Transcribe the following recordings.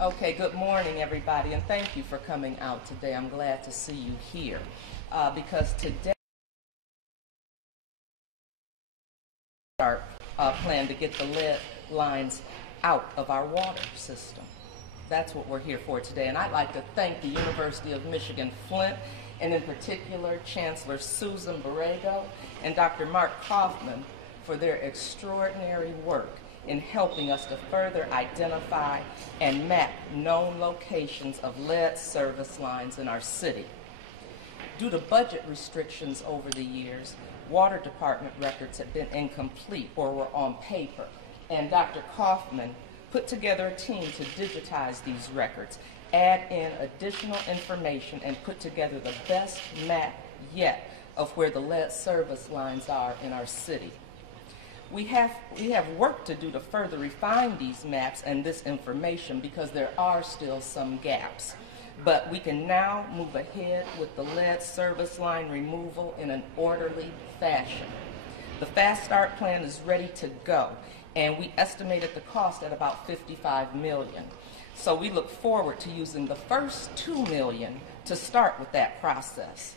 Okay, good morning, everybody, and thank you for coming out today. I'm glad to see you here because today our plan to get the lead lines out of our water system. That's what we're here for today, and I'd like to thank the University of Michigan Flint, and in particular Chancellor Susan Borrego and Dr. Mark Kaufman for their extraordinary work in helping us to further identify and map known locations of lead service lines in our city. Due to budget restrictions over the years, water department records have been incomplete or were on paper, and Dr. Kaufman put together a team to digitize these records, add in additional information, and put together the best map yet of where the lead service lines are in our city. We have work to do to further refine these maps and this information because there are still some gaps. But we can now move ahead with the lead service line removal in an orderly fashion. The Fast Start plan is ready to go, and we estimated the cost at about $55 million. So we look forward to using the first $2 million to start with that process.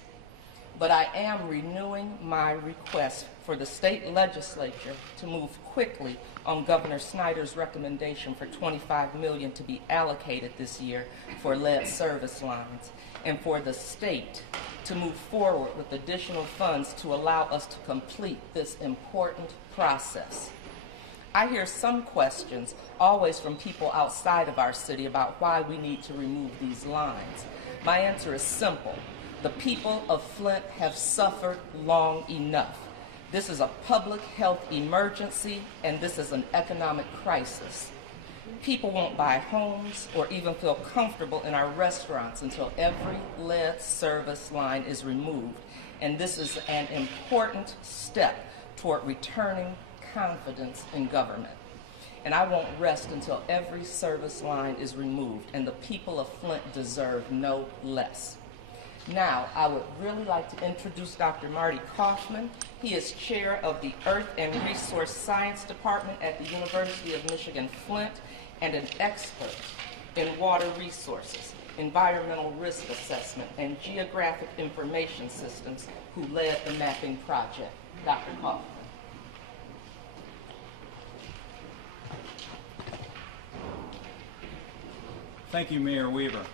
But I am renewing my request for the state legislature to move quickly on Governor Snyder's recommendation for $25 million to be allocated this year for lead service lines, and for the state to move forward with additional funds to allow us to complete this important process. I hear some questions always from people outside of our city about why we need to remove these lines. My answer is simple. The people of Flint have suffered long enough. This is a public health emergency, and this is an economic crisis. People won't buy homes or even feel comfortable in our restaurants until every lead service line is removed, and this is an important step toward returning confidence in government. And I won't rest until every service line is removed, and the people of Flint deserve no less. Now, I would really like to introduce Dr. Marty Kaufman. He is chair of the Earth and Resource Science Department at the University of Michigan Flint and an expert in water resources, environmental risk assessment, and geographic information systems, who led the mapping project. Dr. Kaufman. Thank you, Mayor Weaver.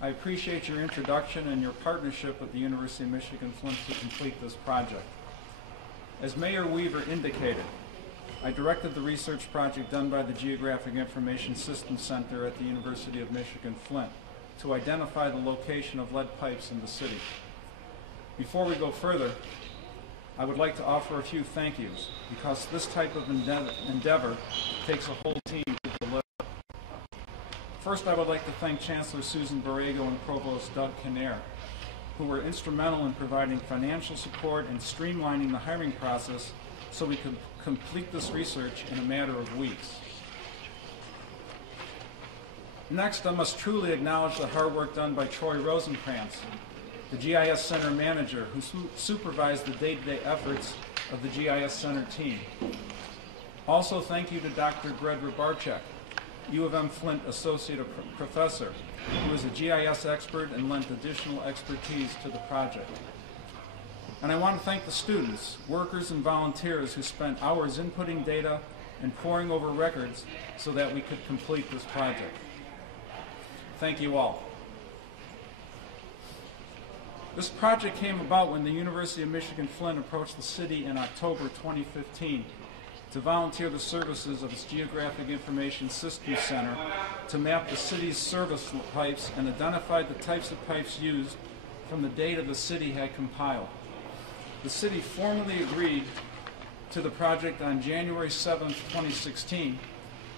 I appreciate your introduction and your partnership with the University of Michigan Flint to complete this project. As Mayor Weaver indicated, I directed the research project done by the Geographic Information Systems Center at the University of Michigan Flint to identify the location of lead pipes in the city. Before we go further, I would like to offer a few thank yous, because this type of endeavor takes a whole team to deliver. First, I would like to thank Chancellor Susan Borrego and Provost Doug Kinnair, who were instrumental in providing financial support and streamlining the hiring process so we could complete this research in a matter of weeks. Next, I must truly acknowledge the hard work done by Troy Rosenkrantz, the GIS Center manager, who supervised the day-to-day efforts of the GIS Center team. Also, thank you to Dr. Greg Rabarchek, U of M Flint Associate Professor, who is a GIS expert and lent additional expertise to the project. And I want to thank the students, workers, and volunteers who spent hours inputting data and poring over records so that we could complete this project. Thank you all. This project came about when the University of Michigan Flint approached the city in October 2015 to volunteer the services of its Geographic Information Systems Center to map the city's service pipes and identify the types of pipes used from the data the city had compiled. The city formally agreed to the project on January 7, 2016,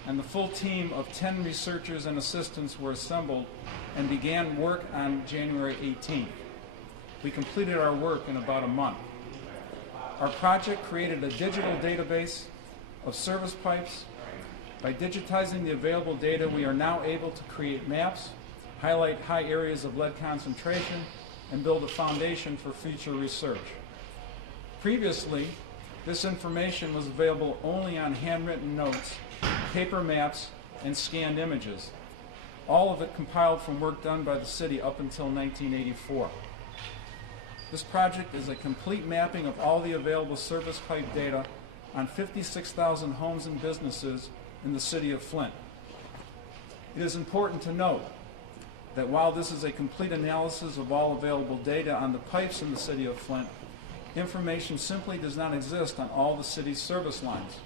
and the full team of 10 researchers and assistants were assembled and began work on January 18th. We completed our work in about a month. Our project created a digital database of service pipes. By digitizing the available data, we are now able to create maps, highlight high areas of lead concentration, and build a foundation for future research. Previously, this information was available only on handwritten notes, paper maps, and scanned images, all of it compiled from work done by the city up until 1984. This project is a complete mapping of all the available service pipe data on 56,000 homes and businesses in the city of Flint. It is important to note that while this is a complete analysis of all available data on the pipes in the city of Flint, information simply does not exist on all the city's service lines.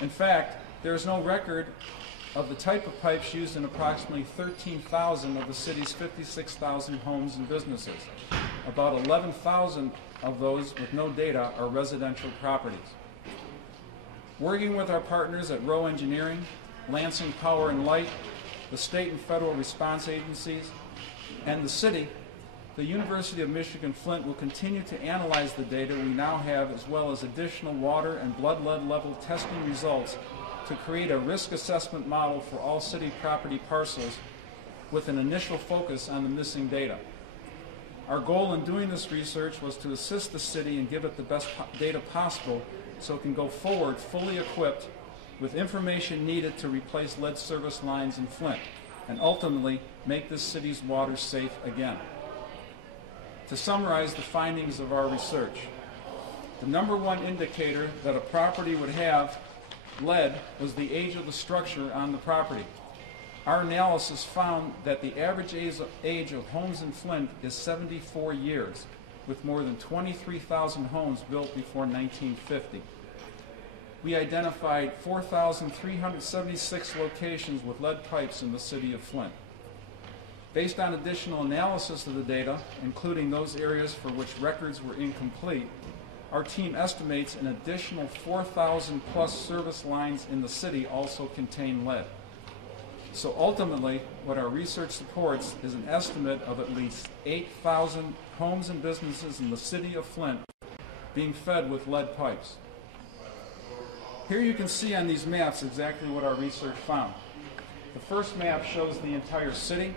In fact, there is no record of the type of pipes used in approximately 13,000 of the city's 56,000 homes and businesses. About 11,000 of those with no data are residential properties. Working with our partners at Rowe Engineering, Lansing Power and Light, the state and federal response agencies, and the city, the University of Michigan Flint will continue to analyze the data we now have, as well as additional water and blood lead level testing results, to create a risk assessment model for all city property parcels with an initial focus on the missing data. Our goal in doing this research was to assist the city and give it the best data possible so it can go forward fully equipped with information needed to replace lead service lines in Flint and ultimately make this city's water safe again. To summarize the findings of our research, the number one indicator that a property would have lead was the age of the structure on the property. Our analysis found that the average age of homes in Flint is 74 years, with more than 23,000 homes built before 1950. We identified 4,376 locations with lead pipes in the city of Flint. Based on additional analysis of the data, including those areas for which records were incomplete, our team estimates an additional 4,000 plus service lines in the city also contain lead. So ultimately, what our research supports is an estimate of at least 8,000 homes and businesses in the city of Flint being fed with lead pipes. Here you can see on these maps exactly what our research found. The first map shows the entire city.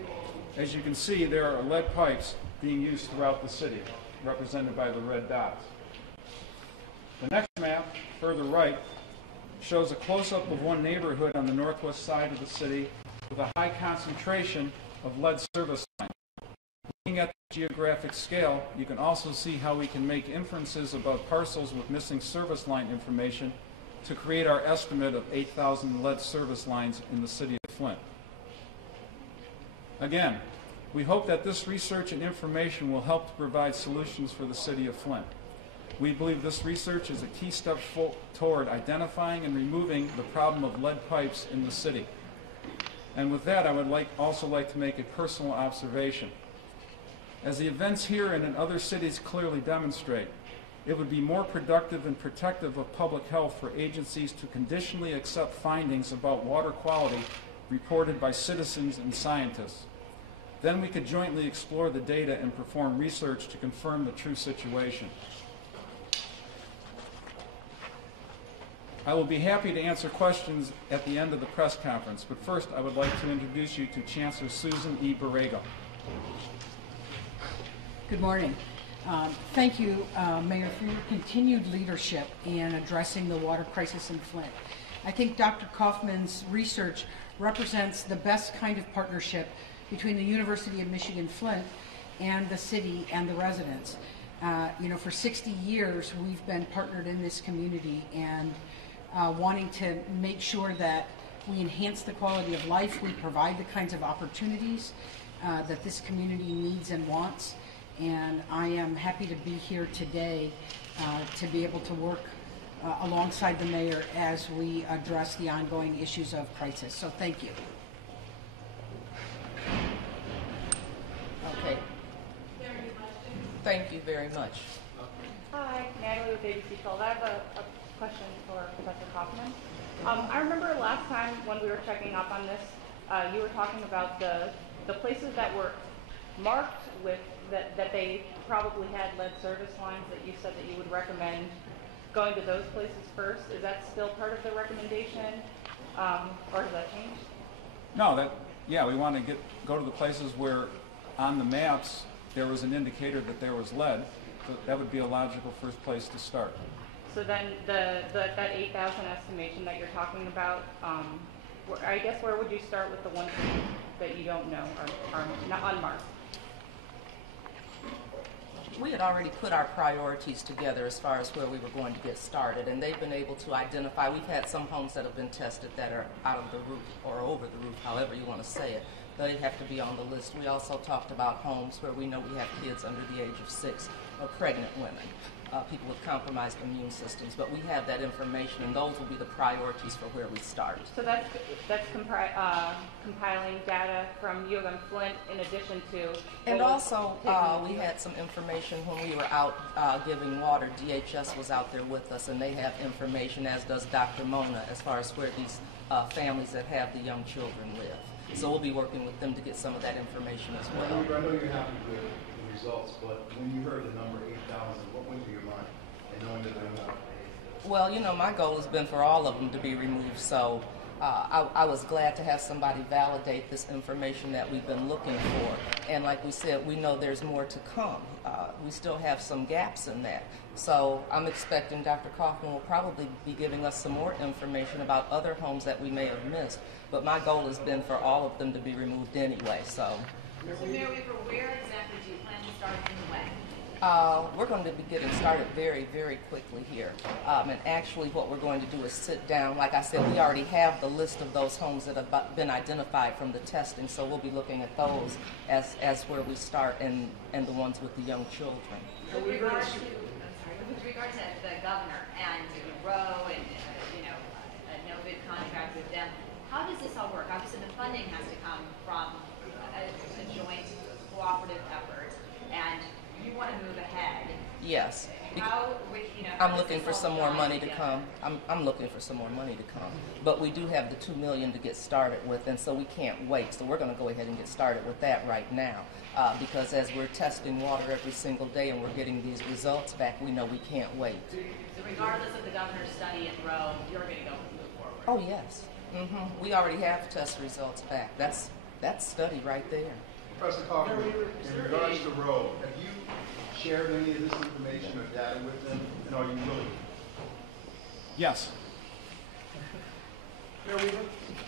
As you can see, there are lead pipes being used throughout the city, represented by the red dots. The next map, further right, shows a close-up of one neighborhood on the northwest side of the city with a high concentration of lead service lines. Looking at the geographic scale, you can also see how we can make inferences about parcels with missing service line information to create our estimate of 8,000 lead service lines in the city of Flint. Again, we hope that this research and information will help to provide solutions for the city of Flint. We believe this research is a key step toward identifying and removing the problem of lead pipes in the city. And with that, I would also like to make a personal observation. As the events here and in other cities clearly demonstrate, it would be more productive and protective of public health for agencies to conditionally accept findings about water quality reported by citizens and scientists. Then we could jointly explore the data and perform research to confirm the true situation. I will be happy to answer questions at the end of the press conference, but first I would like to introduce you to Chancellor Susan E. Borrego. Good morning. Thank you, Mayor, for your continued leadership in addressing the water crisis in Flint. I think Dr. Kaufman's research represents the best kind of partnership between the University of Michigan Flint and the city and the residents. For 60 years we've been partnered in this community and wanting to make sure that we enhance the quality of life, we provide the kinds of opportunities that this community needs and wants. And I am happy to be here today to be able to work alongside the mayor as we address the ongoing issues of crisis. So thank you. Okay. Thank you very much. Hi, Natalie with ABC 12. I have a question for Professor Kaufman. I remember last time when we were checking up on this, you were talking about the places that were marked with that they probably had lead service lines, that you said that you would recommend going to those places first. Is that still part of the recommendation, or has that changed? No, we want to go to the places where on the maps there was an indicator that there was lead. So that would be a logical first place to start. So then that 8,000 estimation that you're talking about, I guess where would you start with the ones that you don't know are not unmarked? We had already put our priorities together as far as where we were going to get started, and they've been able to identify. We've had some homes that have been tested that are out of the roof or over the roof, however you want to say it. They have to be on the list. We also talked about homes where we know we have kids under the age of 6 or pregnant women, people with compromised immune systems. But we have that information, and those will be the priorities for where we start. So that's compiling data from U of M Flint in addition to... And also, we had some information when we were out giving water. DHS was out there with us, and they have information, as does Dr. Mona, as far as where these families that have the young children live. So we'll be working with them to get some of that information as well. I know you're happy with the results, but when you heard the number 8,000, what went through your mind? And knowing that they're not... Well, you know, my goal has been for all of them to be removed, so I was glad to have somebody validate this information that we've been looking for. And like we said, we know there's more to come. We still have some gaps in that. So I'm expecting Dr. Kaufman will probably be giving us some more information about other homes that we may have missed. But my goal has been for all of them to be removed anyway, so. So Mayor Weaver, where exactly do you plan to start in the way? We're going to be getting started very, very quickly here. And actually what we're going to do is sit down. Like I said, we already have the list of those homes that have been identified from the testing, so we'll be looking at those as where we start and the ones with the young children. So with regard to the governor and Roe and a no-bid contract with them, how does this all work? Obviously the funding has to come from a joint cooperative effort, and you want to move ahead. Yes. I'm looking for some more money to come. I'm looking for some more money to come. But we do have the $2 million to get started with, and so we can't wait. So we're going to go ahead and get started with that right now. Because as we're testing water every single day and we're getting these results back, we know we can't wait. So regardless of the governor's study in Rome, you're going to go move forward? Oh, yes. We already have test results back. That's study right there. Professor Kaufman, in regards to Roe, have you shared any of this information or data with them, and are you willing? Yes. Mayor Weaver,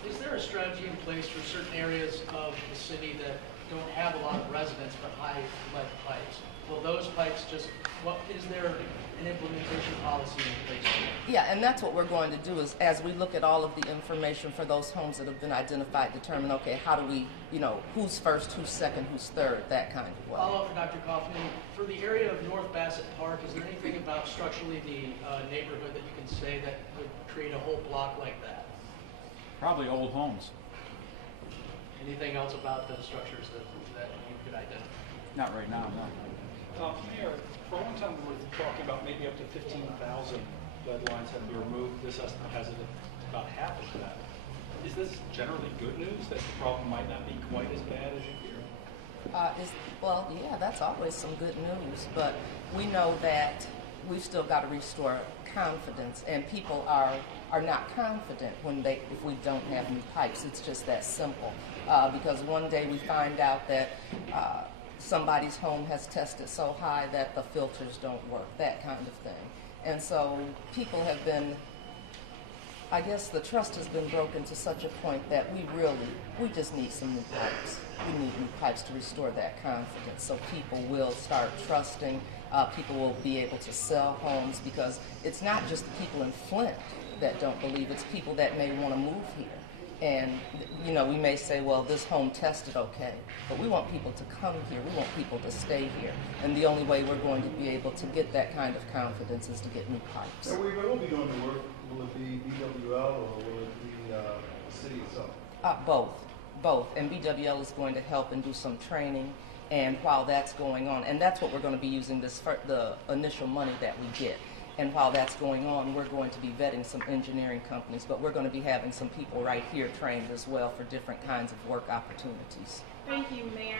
is there a strategy in place for certain areas of the city that don't have a lot of residents but high lead pipes? Will those pipes is there an implementation policy in place? Yeah, and that's what we're going to do is as we look at all of the information for those homes that have been identified, determine, okay, how do we, who's first, who's second, who's third, that kind of way. Follow up for Dr. Kaufman. For the area of North Bassett Park, is there anything about structurally the neighborhood that you can say that would create a whole block like that? Probably old homes. Anything else about the structures that you could identify? Not right now, no. Mayor, for a long time we were talking about maybe up to 15,000 lead lines have been removed. This estimate has it at about half of that. Is this generally good news that the problem might not be quite as bad as you fear? Well, yeah, that's always some good news, but we know that we've still got to restore confidence, and people are not confident if we don't have new pipes. It's just that simple. Because one day we find out that somebody's home has tested so high that the filters don't work, that kind of thing. And so people have been, I guess the trust has been broken to such a point that we just need some new pipes. We need new pipes to restore that confidence so people will start trusting, people will be able to sell homes, because it's not just the people in Flint that don't believe, it's people that may want to move here. And, we may say, well, this home tested okay, but we want people to come here. We want people to stay here. And the only way we're going to be able to get that kind of confidence is to get new pipes. So we will be doing the work. Will it be BWL or will it be the city itself? Both. And BWL is going to help and do some training. And while that's going on, and that's what we're going to be using the initial money that we get. And while that's going on, we're going to be vetting some engineering companies, but we're going to be having some people right here trained as well for different kinds of work opportunities. Thank you, Mayor.